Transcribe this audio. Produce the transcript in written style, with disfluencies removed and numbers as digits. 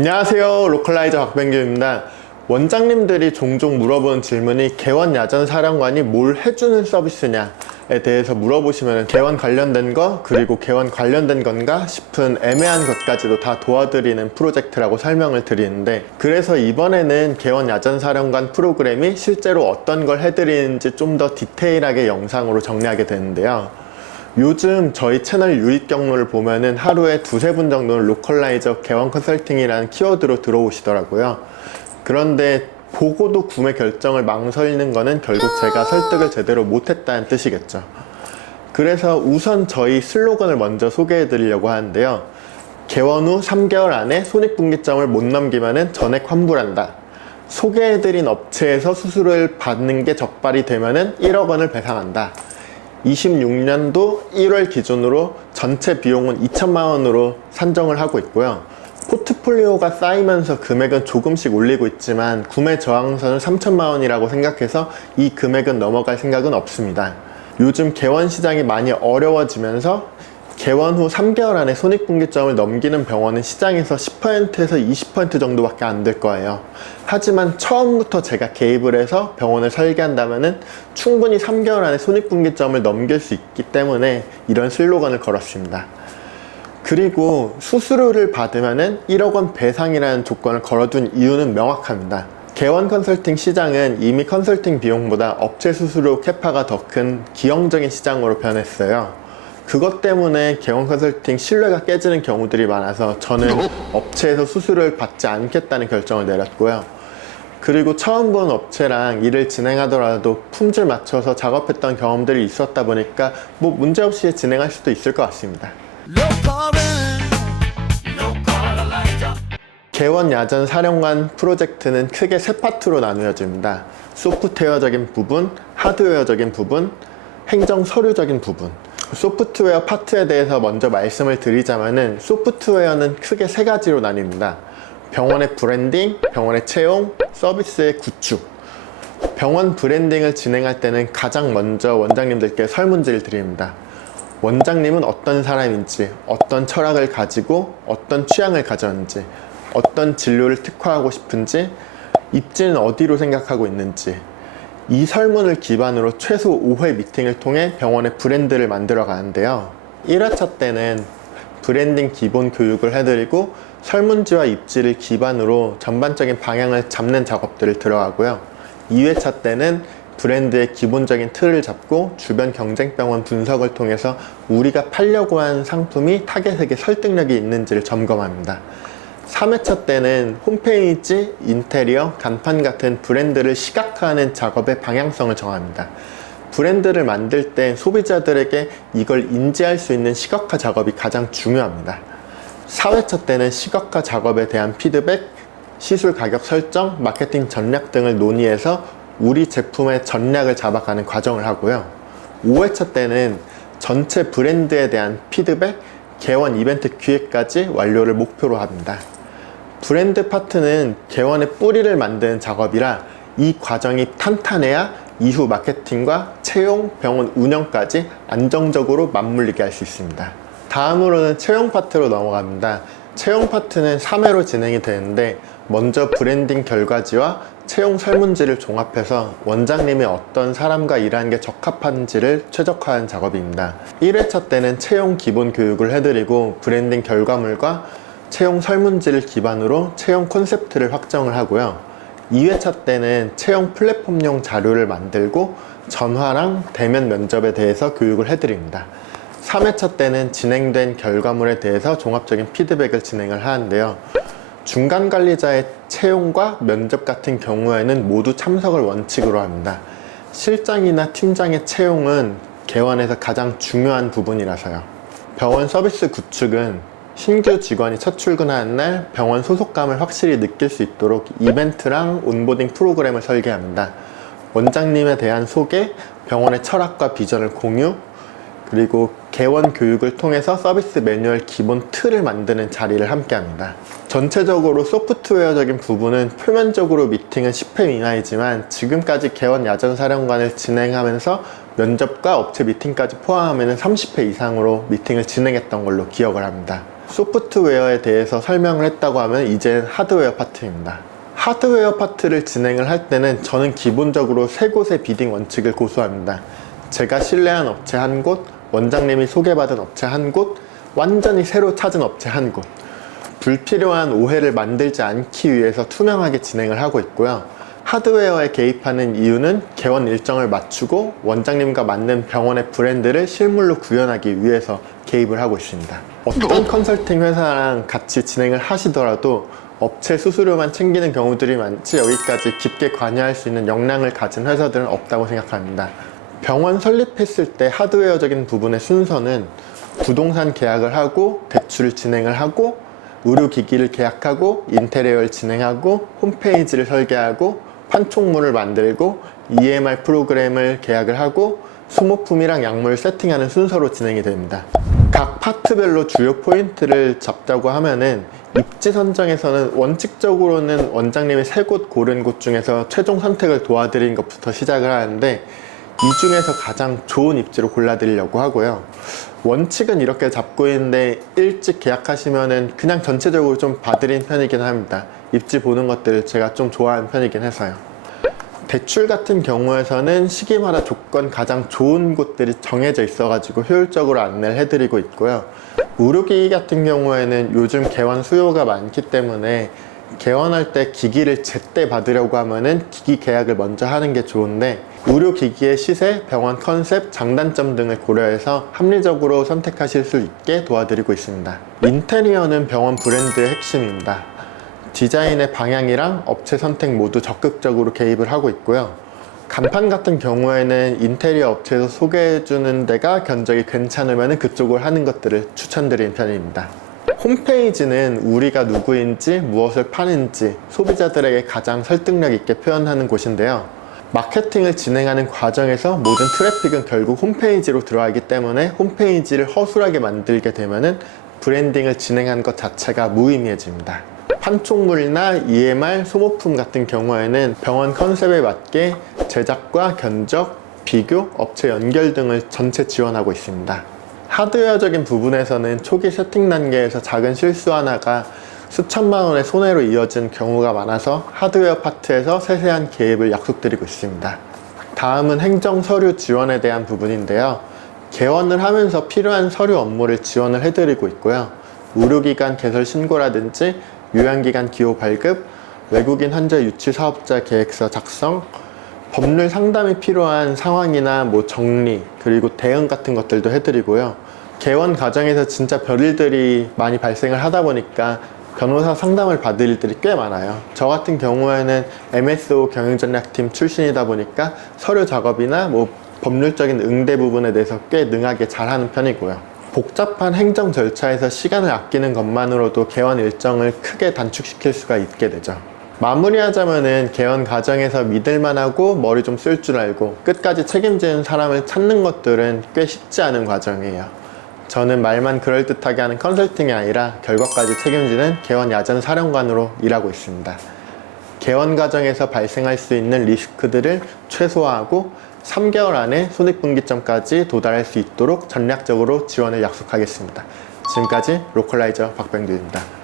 안녕하세요, 로컬라이저 박병규입니다. 원장님들이 종종 물어보는 질문이 개원 야전 사령관이 뭘 해주는 서비스냐에 대해서 물어보시면 개원 관련된 거 그리고 개원 관련된 건가 싶은 애매한 것까지도 다 도와드리는 프로젝트라고 설명을 드리는데, 그래서 이번에는 개원 야전 사령관 프로그램이 실제로 어떤 걸 해드리는지 좀 더 디테일하게 영상으로 정리하게 되는데요. 요즘 저희 채널 유입 경로를 보면은 하루에 두세 분 정도는 로컬라이저 개원 컨설팅이라는 키워드로 들어오시더라고요. 그런데 보고도 구매 결정을 망설이는 거는 결국 제가 설득을 제대로 못했다는 뜻이겠죠. 그래서 우선 저희 슬로건을 먼저 소개해 드리려고 하는데요. 개원 후 3개월 안에 손익분기점을 못 넘기면은 전액 환불한다. 소개해 드린 업체에서 수수료를 받는 게 적발이 되면은 1억 원을 배상한다. 26년도 1월 기준으로 전체 비용은 2천만 원으로 산정을 하고 있고요. 포트폴리오가 쌓이면서 금액은 조금씩 올리고 있지만 구매 저항선은 3천만 원이라고 생각해서 이 금액은 넘어갈 생각은 없습니다. 요즘 개원 시장이 많이 어려워지면서 개원 후 3개월 안에 손익분기점을 넘기는 병원은 시장에서 10%에서 20% 정도밖에 안 될 거예요. 하지만 처음부터 제가 개입을 해서 병원을 설계한다면은 충분히 3개월 안에 손익분기점을 넘길 수 있기 때문에 이런 슬로건을 걸었습니다. 그리고 수수료를 받으면은 1억 원 배상이라는 조건을 걸어둔 이유는 명확합니다. 개원 컨설팅 시장은 이미 컨설팅 비용보다 업체 수수료 캐파가 더 큰 기형적인 시장으로 변했어요. 그것 때문에 개원 컨설팅 신뢰가 깨지는 경우들이 많아서 저는 업체에서 수수료를 받지 않겠다는 결정을 내렸고요. 그리고 처음 본 업체랑 일을 진행하더라도 품질 맞춰서 작업했던 경험들이 있었다 보니까 뭐 문제없이 진행할 수도 있을 것 같습니다. 개원 야전 사령관 프로젝트는 크게 세 파트로 나누어집니다. 소프트웨어적인 부분, 하드웨어적인 부분, 행정 서류적인 부분. 소프트웨어 파트에 대해서 먼저 말씀을 드리자면은 소프트웨어는 크게 세 가지로 나뉩니다. 병원의 브랜딩, 병원의 채용, 서비스의 구축. 병원 브랜딩을 진행할 때는 가장 먼저 원장님들께 설문지를 드립니다. 원장님은 어떤 사람인지, 어떤 철학을 가지고 어떤 취향을 가졌는지, 어떤 진료를 특화하고 싶은지, 입지는 어디로 생각하고 있는지. 이 설문을 기반으로 최소 5회 미팅을 통해 병원의 브랜드를 만들어 가는데요. 1회차 때는 브랜딩 기본 교육을 해드리고 설문지와 입지를 기반으로 전반적인 방향을 잡는 작업들을 들어가고요. 2회차 때는 브랜드의 기본적인 틀을 잡고 주변 경쟁병원 분석을 통해서 우리가 팔려고 하는 상품이 타겟에게 설득력이 있는지를 점검합니다. 3회차 때는 홈페이지, 인테리어, 간판 같은 브랜드를 시각화하는 작업의 방향성을 정합니다. 브랜드를 만들 때 소비자들에게 이걸 인지할 수 있는 시각화 작업이 가장 중요합니다. 4회차 때는 시각화 작업에 대한 피드백, 시술 가격 설정, 마케팅 전략 등을 논의해서 우리 제품의 전략을 잡아가는 과정을 하고요. 5회차 때는 전체 브랜드에 대한 피드백, 개원 이벤트 기획까지 완료를 목표로 합니다. 브랜드 파트는 개원의 뿌리를 만드는 작업이라 이 과정이 탄탄해야 이후 마케팅과 채용, 병원 운영까지 안정적으로 맞물리게 할 수 있습니다. 다음으로는 채용 파트로 넘어갑니다. 채용 파트는 3회로 진행이 되는데 먼저 브랜딩 결과지와 채용 설문지를 종합해서 원장님이 어떤 사람과 일하는 게 적합한지를 최적화하는 작업입니다. 1회차 때는 채용 기본 교육을 해드리고 브랜딩 결과물과 채용 설문지를 기반으로 채용 콘셉트를 확정을 하고요. 2회차 때는 채용 플랫폼용 자료를 만들고 전화랑 대면 면접에 대해서 교육을 해드립니다. 3회차 때는 진행된 결과물에 대해서 종합적인 피드백을 진행을 하는데요. 중간 관리자의 채용과 면접 같은 경우에는 모두 참석을 원칙으로 합니다. 실장이나 팀장의 채용은 개원에서 가장 중요한 부분이라서요. 병원 서비스 구축은 신규 직원이 첫 출근하는 날 병원 소속감을 확실히 느낄 수 있도록 이벤트랑 온보딩 프로그램을 설계합니다. 원장님에 대한 소개, 병원의 철학과 비전을 공유, 그리고 개원 교육을 통해서 서비스 매뉴얼 기본 틀을 만드는 자리를 함께 합니다. 전체적으로 소프트웨어적인 부분은 표면적으로 미팅은 10회 미만이지만 지금까지 개원 야전 사령관을 진행하면서 면접과 업체 미팅까지 포함하면 30회 이상으로 미팅을 진행했던 걸로 기억을 합니다. 소프트웨어에 대해서 설명을 했다고 하면 이제 하드웨어 파트입니다. 하드웨어 파트를 진행을 할 때는 저는 기본적으로 세 곳의 비딩 원칙을 고수합니다. 제가 신뢰한 업체 한 곳, 원장님이 소개받은 업체 한 곳, 완전히 새로 찾은 업체 한 곳. 불필요한 오해를 만들지 않기 위해서 투명하게 진행을 하고 있고요. 하드웨어에 개입하는 이유는 개원 일정을 맞추고 원장님과 맞는 병원의 브랜드를 실물로 구현하기 위해서 개입을 하고 있습니다. 어떤 컨설팅 회사랑 같이 진행을 하시더라도 업체 수수료만 챙기는 경우들이 많지 여기까지 깊게 관여할 수 있는 역량을 가진 회사들은 없다고 생각합니다. 병원 설립했을 때 하드웨어적인 부분의 순서는 부동산 계약을 하고 대출을 진행을 하고 의료기기를 계약하고 인테리어를 진행하고 홈페이지를 설계하고 판촉물을 만들고 EMR 프로그램을 계약을 하고 수모품이랑 약물을 세팅하는 순서로 진행이 됩니다. 각 파트별로 주요 포인트를 잡자고 하면은 입지 선정에서는 원칙적으로는 원장님이 세 곳 고른 곳 중에서 최종 선택을 도와드리는 것부터 시작을 하는데 이 중에서 가장 좋은 입지로 골라드리려고 하고요. 원칙은 이렇게 잡고 있는데 일찍 계약하시면은 그냥 전체적으로 좀 봐드린 편이긴 합니다. 입지 보는 것들을 제가 좀 좋아하는 편이긴 해서요. 대출 같은 경우에서는 시기마다 조건 가장 좋은 곳들이 정해져 있어가지고 효율적으로 안내를 해드리고 있고요. 의료기기 같은 경우에는 요즘 개원 수요가 많기 때문에 개원할 때 기기를 제때 받으려고 하면은 기기 계약을 먼저 하는 게 좋은데 의료기기의 시세, 병원 컨셉, 장단점 등을 고려해서 합리적으로 선택하실 수 있게 도와드리고 있습니다. 인테리어는 병원 브랜드의 핵심입니다. 디자인의 방향이랑 업체 선택 모두 적극적으로 개입을 하고 있고요. 간판 같은 경우에는 인테리어 업체에서 소개해주는 데가 견적이 괜찮으면 그쪽을 하는 것들을 추천드리는 편입니다. 홈페이지는 우리가 누구인지, 무엇을 파는지 소비자들에게 가장 설득력 있게 표현하는 곳인데요. 마케팅을 진행하는 과정에서 모든 트래픽은 결국 홈페이지로 들어가기 때문에 홈페이지를 허술하게 만들게 되면은 브랜딩을 진행하는 것 자체가 무의미해집니다. 판촉물이나 EMR, 소모품 같은 경우에는 병원 컨셉에 맞게 제작과 견적, 비교, 업체 연결 등을 전체 지원하고 있습니다. 하드웨어적인 부분에서는 초기 세팅 단계에서 작은 실수 하나가 수천만 원의 손해로 이어진 경우가 많아서 하드웨어 파트에서 세세한 개입을 약속드리고 있습니다. 다음은 행정 서류 지원에 대한 부분인데요. 개원을 하면서 필요한 서류 업무를 지원을 해드리고 있고요. 의료기관 개설 신고라든지 요양기관 기호 발급, 외국인 환자 유치 사업자 계획서 작성, 법률 상담이 필요한 상황이나 정리, 그리고 대응 같은 것들도 해드리고요. 개원 과정에서 진짜 별일들이 많이 발생을 하다 보니까 변호사 상담을 받을 일들이 꽤 많아요. 저 같은 경우에는 MSO 경영전략팀 출신이다 보니까 서류 작업이나 법률적인 응대 부분에 대해서 꽤 능하게 잘하는 편이고요. 복잡한 행정 절차에서 시간을 아끼는 것만으로도 개원 일정을 크게 단축시킬 수가 있게 되죠. 마무리하자면은 개원 과정에서 믿을만하고 머리 좀 쓸 줄 알고 끝까지 책임지는 사람을 찾는 것들은 꽤 쉽지 않은 과정이에요. 저는 말만 그럴듯하게 하는 컨설팅이 아니라 결과까지 책임지는 개원 야전 사령관으로 일하고 있습니다. 개원 과정에서 발생할 수 있는 리스크들을 최소화하고 3개월 안에 손익분기점까지 도달할 수 있도록 전략적으로 지원을 약속하겠습니다. 지금까지 로컬라이저 박병규입니다.